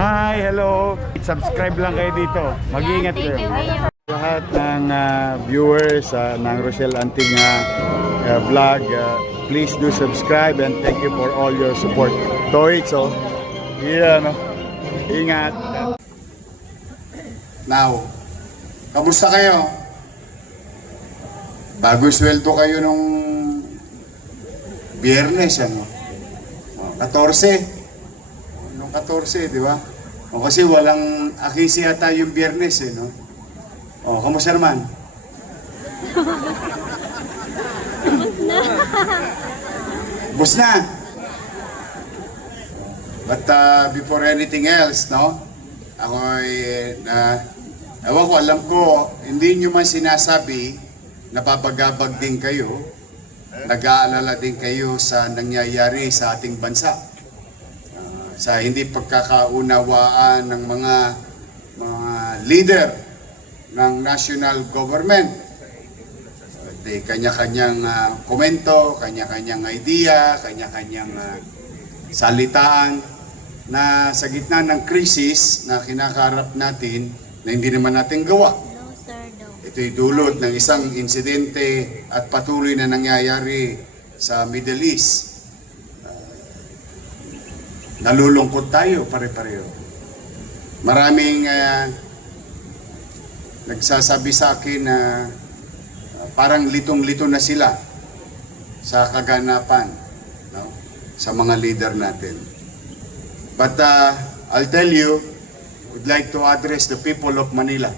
Hi, hello. Subscribe lang kayo dito. Mag-iingat kayo. Lahat ng viewers ng Rochelle Anting vlog, please do subscribe and thank you for all your support. Toits, oh. Yeah, no. Ingat. Now, kamusta kayo? Bago sweldo kayo nung Biyernes, ano? 14. Nung 14, di ba? O kasi walang akisi ata yung Biyernes, eh, no? O, kamusta naman? Bus na. But before anything else, no? Ako ewan ko, alam ko, hindi nyo man sinasabi, napapagabag din kayo, nag-aalala din kayo sa nangyayari sa ating bansa. Sa hindi pagkakaunawaan ng mga leader ng national government. Kanya-kanyang komento, kanya-kanyang idea, kanya-kanyang salitaan na sa gitna ng krisis na kinakaharap natin na hindi naman natin gawa. Ito'y dulot ng isang insidente at patuloy na nangyayari sa Middle East. Nalulungkot tayo pare-pareho. Maraming nagsasabi sa akin na parang litong-lito na sila sa kaganapan, no? Sa mga leader natin. But I'll tell you, would like to address the people of Manila.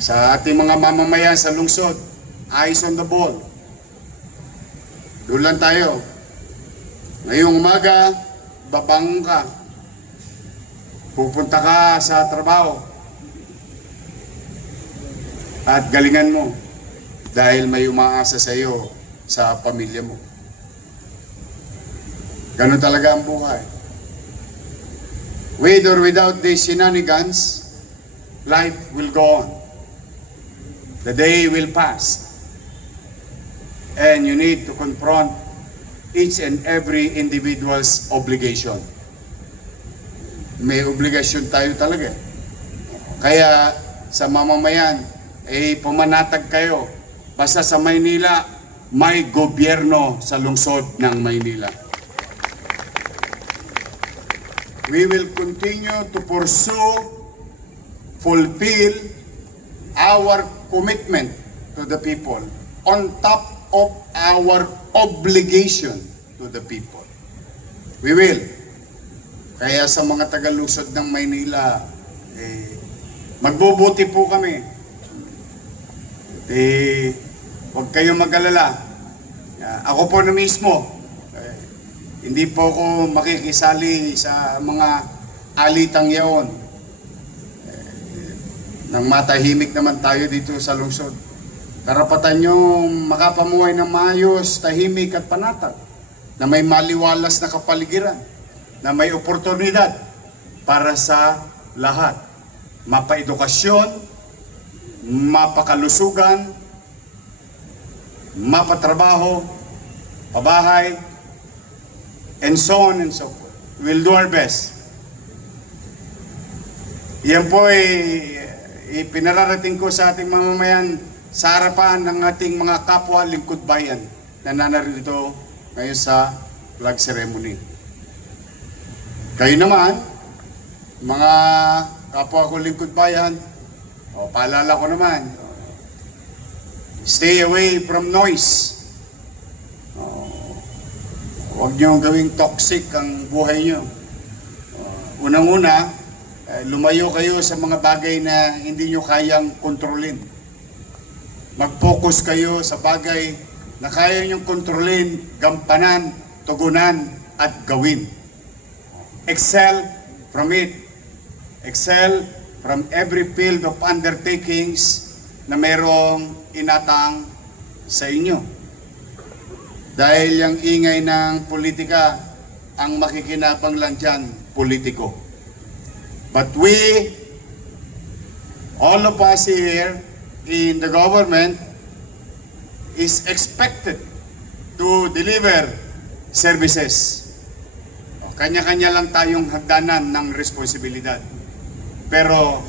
Sa ating mga mamamayan sa lungsod, eyes on the ball. Doon lang tayo. Ngayong umaga, babangon ka. Pupunta ka sa trabaho. At galingan mo dahil may umaasa sa iyo sa pamilya mo. Ganun talaga ang buhay. With or without these shenanigans, life will go on. The day will pass. And you need to confront each and every individual's obligation. May obligasyon tayo talaga. Kaya sa mamamayan, pumanatag kayo. Basta sa Maynila, may gobyerno sa lungsod ng Maynila. We will continue to pursue, fulfill our commitment to the people on top of our obligation to the people. We will. Kaya sa mga taga-lungsod ng Maynila, magbubuti po kami. Huwag kayong mag-alala. Ako po na mismo, hindi po ako makikisali sa mga alitang yaon. Nang matahimik naman tayo dito sa lungsod. Karapatan nyo makapamuhay ng maayos, tahimik at panatag, na may maliwalas na kapaligiran, na may oportunidad para sa lahat. Mapa-edukasyon, mapakalusugan, mapatrabaho, pabahay, and so on and so forth. We'll do our best. Yan po ipinararating ko sa ating mamamayan sa harapan ng ating mga kapwa lingkod bayan na nanarito ngayon sa flag ceremony. Kayo naman, mga kapwa ko lingkod bayan, paalala ko naman, stay away from noise. Huwag nyo gawing toxic ang buhay nyo. Unang-una, lumayo kayo sa mga bagay na hindi nyo kayang kontrolin. Mag-focus kayo sa bagay na kaya nyo kontrolin, gampanan, tugunan, at gawin. Excel from it. Excel from every field of undertakings na merong inatang sa inyo. Dahil yung ingay ng politika, ang makikinabang lang dyan, politiko. But we, all of us here in the government, is expected to deliver services. kanya-kanya lang tayong hagdanan ng responsibilidad. Pero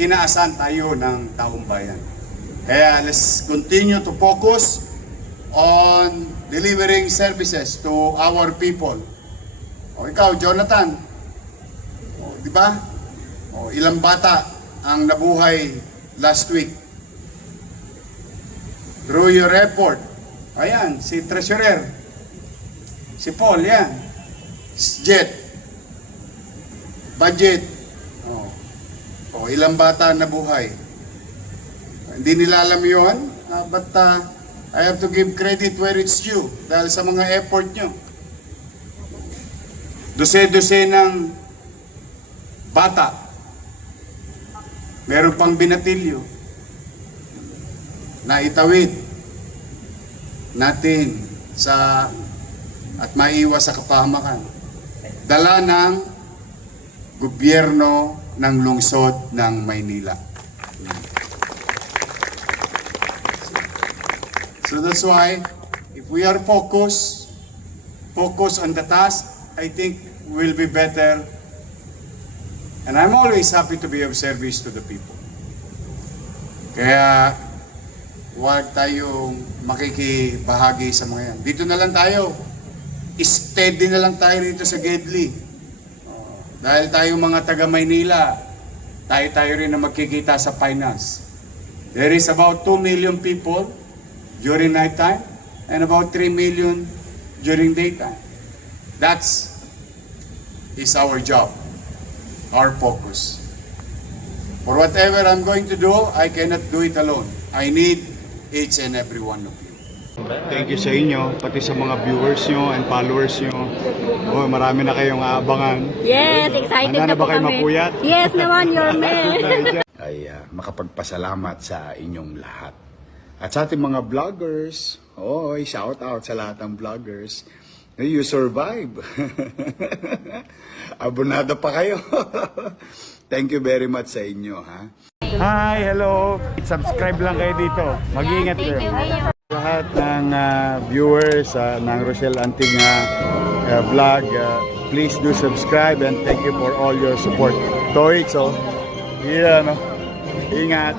inaasahan tayo ng taong bayan. Kaya let's continue to focus on delivering services to our people. O ikaw, Jonathan, di ba? Ilang bata ang nabuhay last week. Through your effort. Ayan, si Treasurer. Si Paul, yan. Jet. Budget. Ilang bata nabuhay. Hindi nila alam yun, but I have to give credit where it's due dahil sa mga effort nyo. Dose-dose ng bata. Meron pang binatilyo na itawid natin sa at maiwas sa kapahamakan. Dala ng gobyerno ng lungsod ng Maynila. So that's why, if we are focused on the task, I think we'll be better. And I'm always happy to be of service to the people. Kaya, huwag tayong makikibahagi sa mga yan. Dito na lang tayo. Steady na lang tayo rito sa Gedli. Dahil tayo mga taga Maynila, tayo rin na magkikita sa finance. There is about 2 million people during night time and about 3 million during daytime. That's is our job, our focus. For whatever I'm going to do, I cannot do it alone. I need each and every one of you. Thank you sa inyo, pati sa mga viewers nyo and followers nyo. Marami na kayong aabangan. Yes, excited Handa na na ba po kayo kami. mapuyat? Yes naman, your man. Ay makapagpasalamat sa inyong lahat. At sa ating mga vloggers, shout out sa lahat ng vloggers. You survive. Abonado pa kayo. Thank you very much sa inyo, ha? Hi, hello. Subscribe lang kayo dito. Mag-iingat kayo. Lahat ng viewers ng Rochelle Anting vlog, please do subscribe and thank you for all your support. Toits, yeah, no? Ingat.